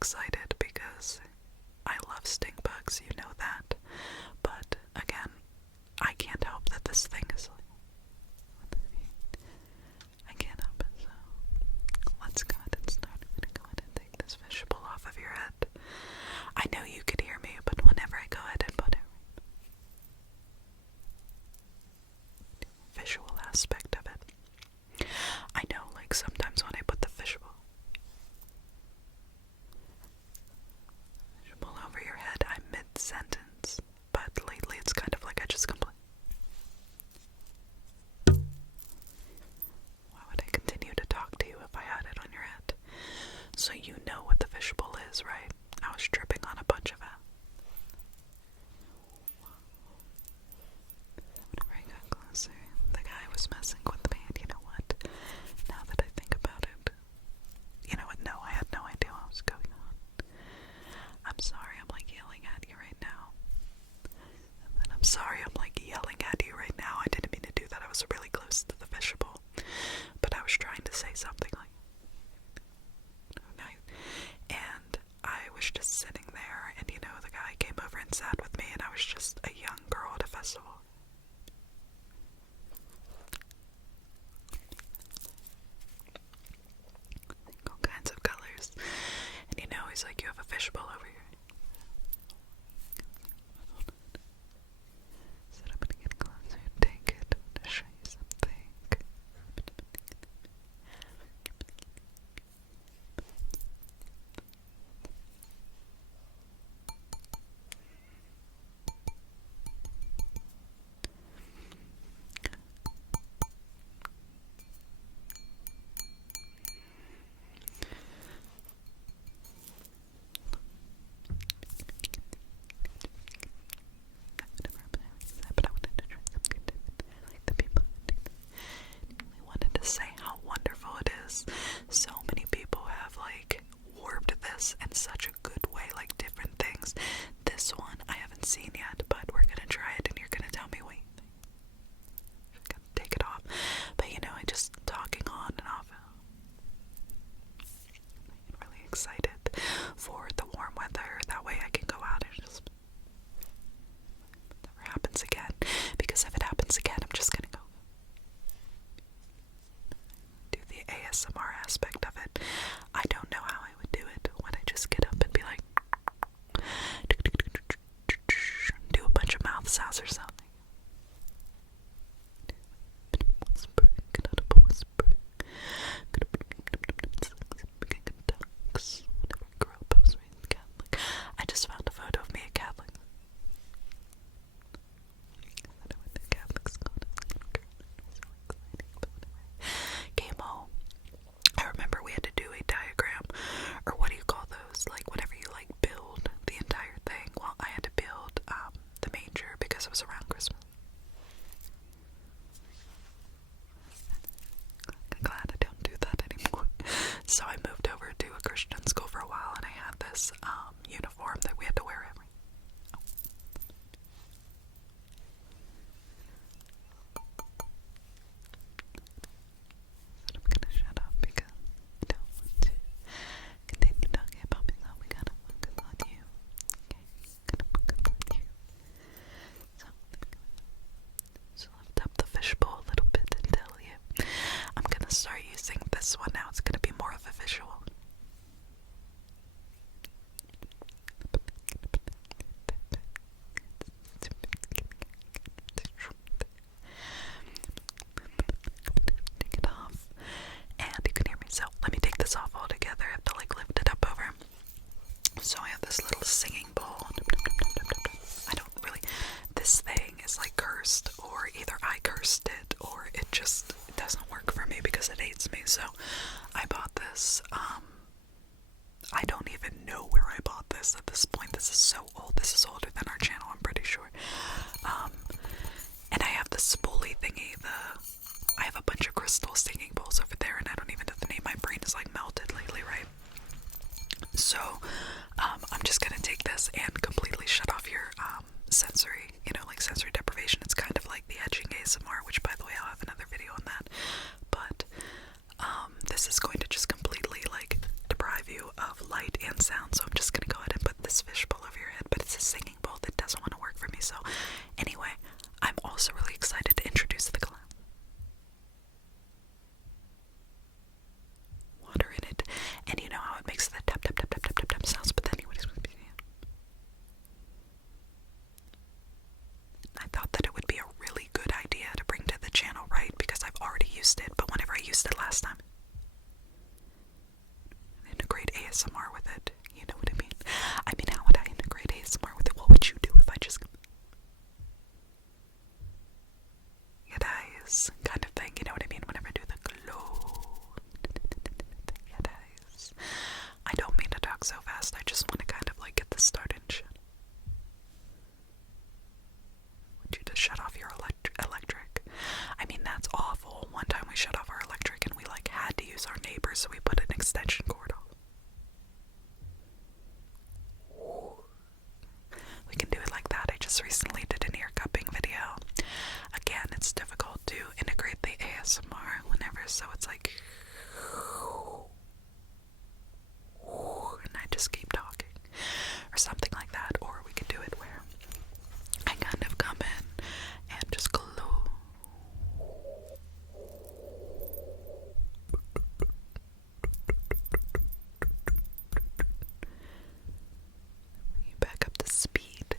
excited because I love stink bugs, you know that. But again, I can't help that this thing is I can't help it, so let's go ahead and start. I'm gonna go ahead and take this fishbowl off of your head. I know you could hear me, but whenever I go ahead and put it, visual aspect of it. I know, like, sometimes when I put the fishbowl over your head, I'm mid-sentence, but lately it's kind of like I just complete. Why would I continue to talk to you if I had it on your head? So you know what the fishbowl is, right? I was tripping on a bunch of it. Whenever I got closer, the guy was messing with me, and you know what? Now that I think about it, you know what? No, I had no idea what was going on. I'm sorry, I'm like yelling at you right now. And then I'm sorry, I'm like yelling at you right now. I didn't mean to do that. I was really close to the fishbowl. But I was trying to say something like, and I was just sitting there, and you know, the guy came over and sat with me, and I was just a young girl at a festival. All kinds of colors. And you know, he's like, you have a fishbowl over here. So I'm gonna get closer and take it to show you something. But I wanted to try something different. Like the people I wanted to say how wonderful it is. So many people have like warped this in such a good way, like different things. This one I haven't seen yet, but we're gonna try it and you're gonna tell me what you think. I'm gonna take it off. But you know, I just talking on and off. I'm really excited for the warm weather. That way I can go out and just never happens again. Because if it happens again, I'm just gonna go do the ASMR aspect of it. I don't know how I would do it. Would I just get up and be like do a bunch of mouth sounds or something? Whenever I grew up, I was raised Catholic. I just found a photo of me at Catholic. I went to Catholic school. Came home. I remember we had to do a diagram, or what do you call those? Like whenever you like build the entire thing. Well, I had to build the manger because it was around Christmas. I'm glad I don't do that anymore. So I moved over to a Christian school for a while, and I had this uniform that we had to wear every. But I'm gonna shut up because I don't want to continue talking about myself. We gotta focus on you. Okay? Gotta focus on you. So lift up the fishbowl a little bit and tell you. I'm gonna start using this one now. It's gonna be more of a visual. Take it off, and you can hear me. So let me take this off all together. I have to like lift it up over. So I have this little singing bowl. I don't really. This thing is like cursed, or either I cursed it, or it just doesn't work for me because it hates me. So I bought this. I don't even know where I bought this at this point. This is so old. This is older than our channel, I'm pretty sure. And I have the spoolie thingy. I have a bunch of crystal singing bowls over there, and I don't even know the name. My brain is like melted lately, right? So I'm just gonna take this and completely shut off your sensory, like sensory deprivation. It's kind of like the edging ASMR, which by the way, I'll have another video on that. But this is going to just completely like deprive you of light and sound, so I'm just gonna go ahead and put this fishbowl over your head, but it's a singing bowl that doesn't want to work for me, so anyway, I'm also really excited to introduce the clown. Water in it, and you know how it makes the tap tap tap tap tap tap tap sounds, but then anyways, I thought that it would be a really good idea to bring to the channel, right? Because I've already used it, but whenever I used it last time, integrate ASMR with it. You know what I mean? I mean, how would I integrate ASMR with it? What would you do if I just... Yeah, that is kind of thing, you know what I mean? Whenever I do the glow. Yeah, that is. I don't mean to talk so fast, I just want to kind of like get this started and shit. Want you to shut off your electric. I mean, that's awful. One time we shut off our electric and we like had to use our neighbor, so we put an extension cord on. We can do it like that. I just recently did an ear cupping video. Again, it's difficult to integrate the ASMR whenever, so it's like, and I just keep talking, or something like that. Or we could do it where I kind of come in and just glow. You back up the speed,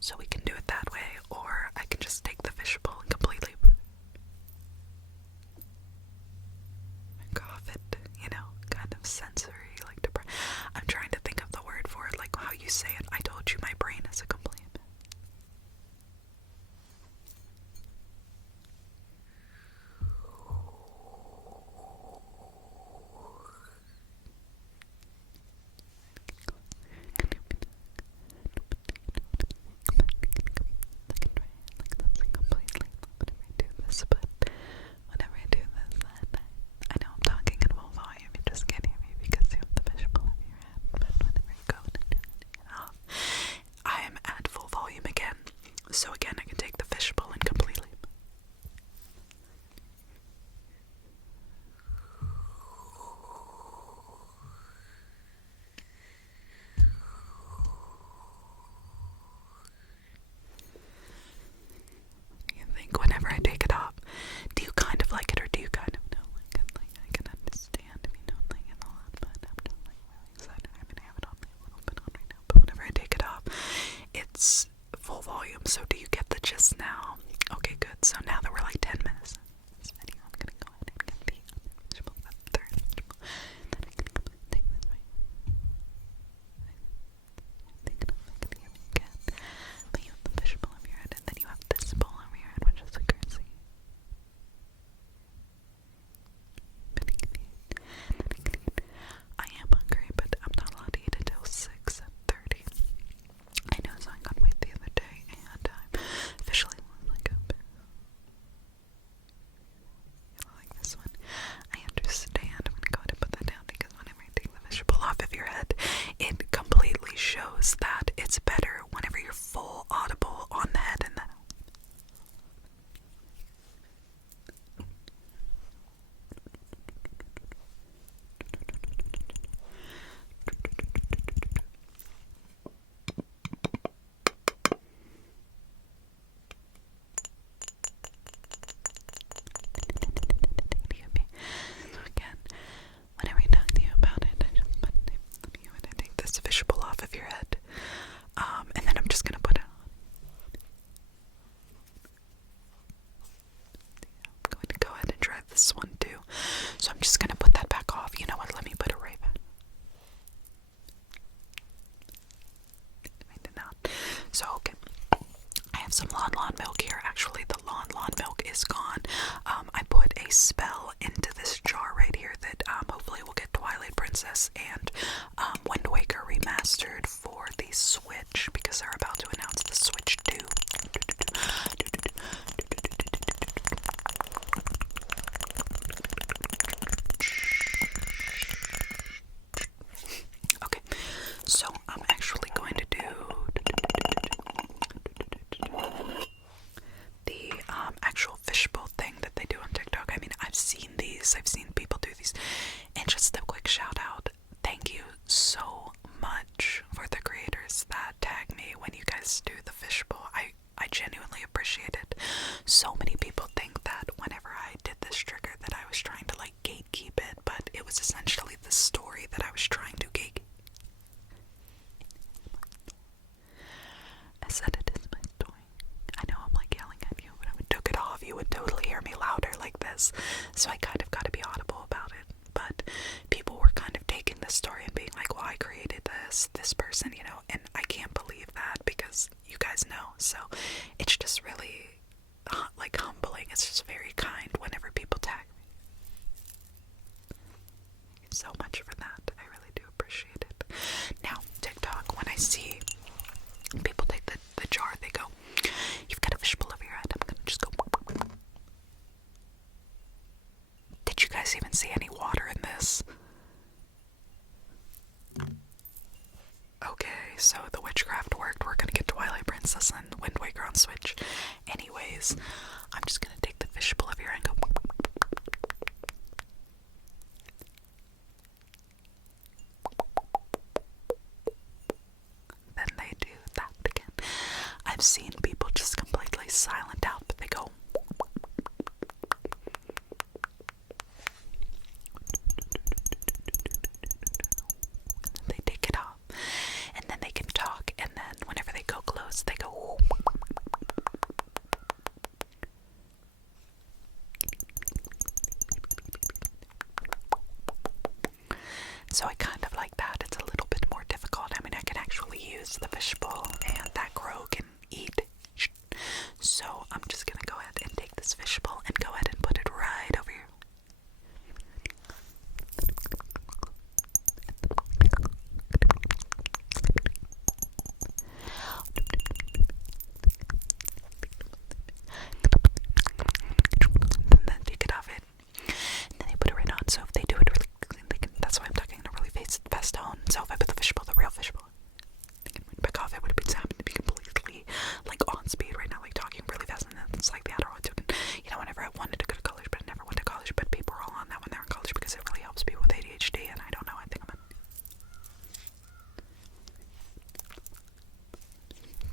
so we can do it that way, or I can just take the fishbowl and completely cough it, you know, kind of sensory, like I'm trying to think of the word for it, like how you say it. I told you my brain is a complete. Whenever I do this, then I know I'm talking in full volume, you just can't hear me because you have the fishbowl over your head, but whenever you go and turn it off, I am at full volume again, so again I can take the fishbowl and completely you think whenever I take it off, do you kind of like it or do you kind of not like it? Like, I can understand if you don't like it a lot, but I'm just like really excited. I mean, I have it on a little bit on right now, but whenever I take it off, it's full volume. So do you get the gist now? Okay, good. So now that we're like 10 minutes in this video, I'm gonna go ahead and get the vegetable, the third vegetable. Then I'm gonna go and take this right. I think I can hear me again. But you have the fishbowl over your head, and then you have this bowl over your head, which is a currency. I am hungry, but I'm not allowed to eat until 6:30. I know, so I got weight the other day, and I'm officially like a bit. Like this one. I understand. I'm gonna go ahead and put that down because whenever I take the vegetable off of your head, it completely shows that it's better whenever you're full audible on the head and then. Again, whenever I talk to you about it, I just put you and I take this fishbowl off of your head, and then I'm just gonna put it on. I'm going to go ahead and try this one too, so I'm just gonna put that back off. You know what? Let me put it right back. I did not. So okay. I have some Lon milk here. Actually, the Lon milk is gone. I put a spell into this jar right here that hopefully will get Twilight Princess and Wind Waker remastered for the Switch, because they're about to announce the Switch 2. Okay, so I'm actually going to do the actual fishbowl thing that they do on TikTok. I mean, I've seen these, I've seen people do these, and just a quick shout out, So I kind of got to be audible about it. But people were kind of taking this story and being like, well, I created this person, you know, and I can't believe that because you guys know. So it's just really like humbling. It's just very kind whenever people tag me. Thank you so much for that. I really do appreciate it. Now, TikTok, when I see people take the jar, they go, you've got a fishbowl over your head. I'm gonna just go. Did you guys even see any water in this? Okay, so the witchcraft worked. We're gonna get Twilight Princess and Wind Waker on Switch. Anyways, I'm just gonna take the fishbowl over your head and go. Then they do that again. I've seen people just completely silent out, but they go. They take it off, and then they can talk, and then whenever they go close, they go. So I kind of like that. It's a little bit more difficult. I mean, I can actually use the fishbowl, and that crow can eat. So I'm just gonna go ahead and take this fishbowl and go ahead and put it right over here. And then take it off it. And then they put it right on. So if they do it really clean, they can, that's why I'm talking in a really fast tone. So if I put the fishbowl, the real fishbowl, they can back off. It would be happened to be completely like on speed right now, like talking really fast, and then it's like the Adderall I took. And, you know, whenever I wanted to go to college, but I never went to college. But people are all on that when they're in college because it really helps people with ADHD. And I don't know. I think I'm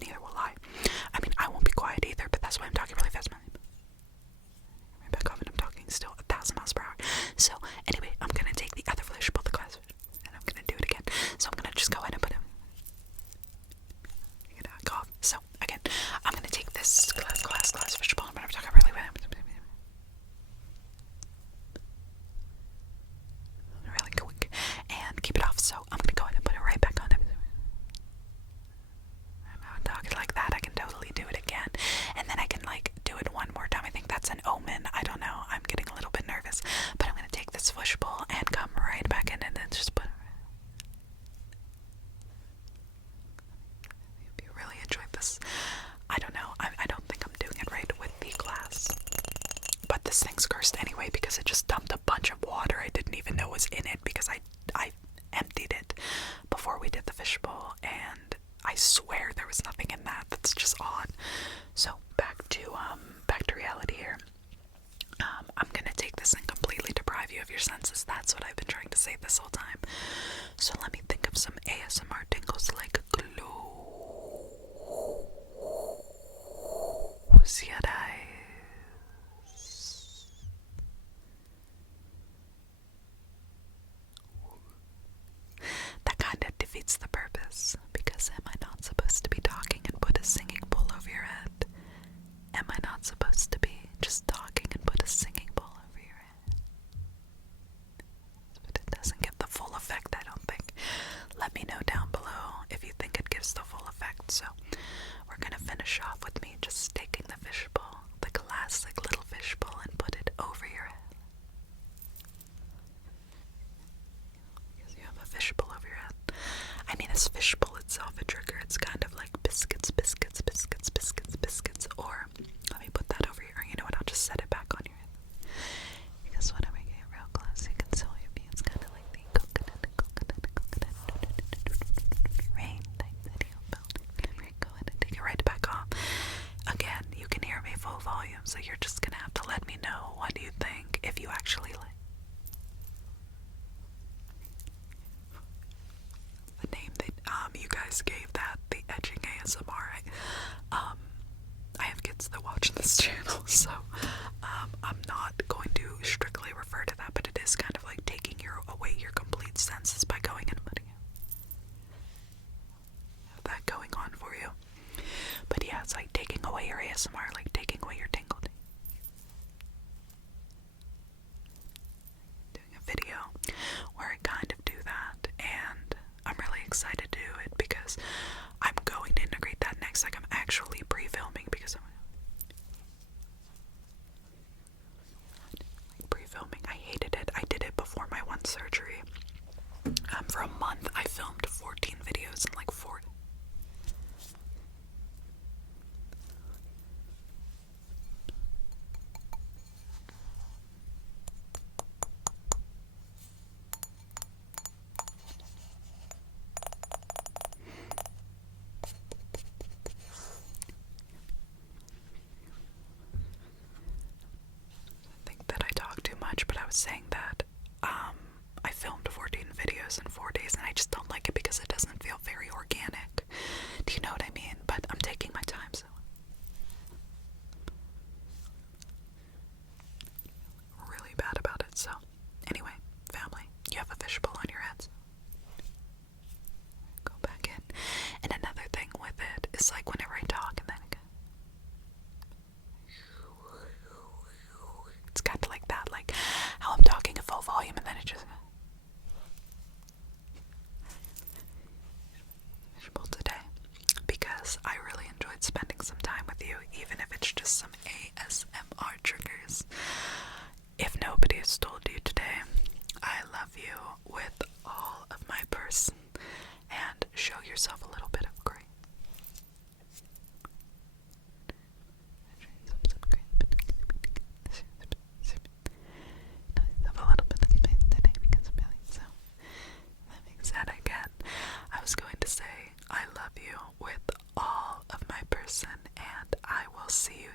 neither will I. I mean, I won't be quiet either, but that's why I'm talking really fast. Back off, and I'm talking still 1,000 miles per hour. So anyway, I'm gonna take the other fishbowl, the glass, and I'm gonna do it again. So I'm gonna just go ahead and put it. Cough. So again, I'm gonna take this glass fishbowl, but I'm talking really quick and keep it off. So I'm gonna go ahead and put it right back on. I'm talking like that. I can totally do it again, and then I can like do it one more time. I think that's an omen. I don't know. I'm getting a little bit nervous, but I'm gonna take this fishbowl and come right back in, and then just put. If you really enjoyed this, I don't know. I don't think I'm doing it right with the glass, but this thing's cursed anyway because it just dumped a bunch of water I didn't even know was in it because I emptied it before we did the fishbowl, and I swear there was nothing in that. That's just odd. So back to reality here. I'm gonna take this and completely deprive you of your senses. That's what I've been trying to say this whole time. So let me think of some ASMR tingles like close your eyes. That kind of defeats the purpose, because am I not supposed to be talking and put a singing bowl over your head? Am I not supposed to be just talking and put a singing bowl over your head? But it doesn't give the full effect, I don't think. Let me know down below if you think it gives the full effect. So we're gonna finish off with me just taking the fishbowl, the classic little fishbowl, and put it over your head. Because you have a fishbowl over your head. I mean, this fishbowl itself, a trigger, it's kind of like biscuits, or let me put that over here. You know what, I'll just set it back on your head. Because whenever you get real close, you can still hear me. It's kind of like the coconut rain type video. Go ahead and take it right back off. Again, you can hear me full volume, so you're just gonna have to let me know what do you think, if you actually like the name that you guys gave that, the edging ASMR. I have kids that watch this channel, so I'm not going to strictly refer to that, but it is kind of like taking away your complete senses by going and putting that going on for you. But yeah, it's like taking away your ASMR, like taking away your tingle. excited to do it because I'm going to integrate that next. Like, I'm actually pre-filming because I'm pre-filming. I hated it. I did it before my one surgery. For a month, I filmed 14 videos in like 4. I think that I talk too much, but I was saying that I filmed 14 videos in 4 days, and I just don't like it because it doesn't feel very organic. Do you know what I mean? But I'm taking my time, so really bad about it. So anyway, family, you have a fishbowl on your heads. Go back in. And another thing with it is, like, whenever I talk and then it's kind of like that, like how I'm talking at full volume and then it just today, because I really enjoyed spending some time with you, even if it's just some ASMR triggers. If nobody has told you today, I love you with all of my person, and show yourself a little bit of grace. So that makes that again. I was going to say I love you with all of my person, and I will see you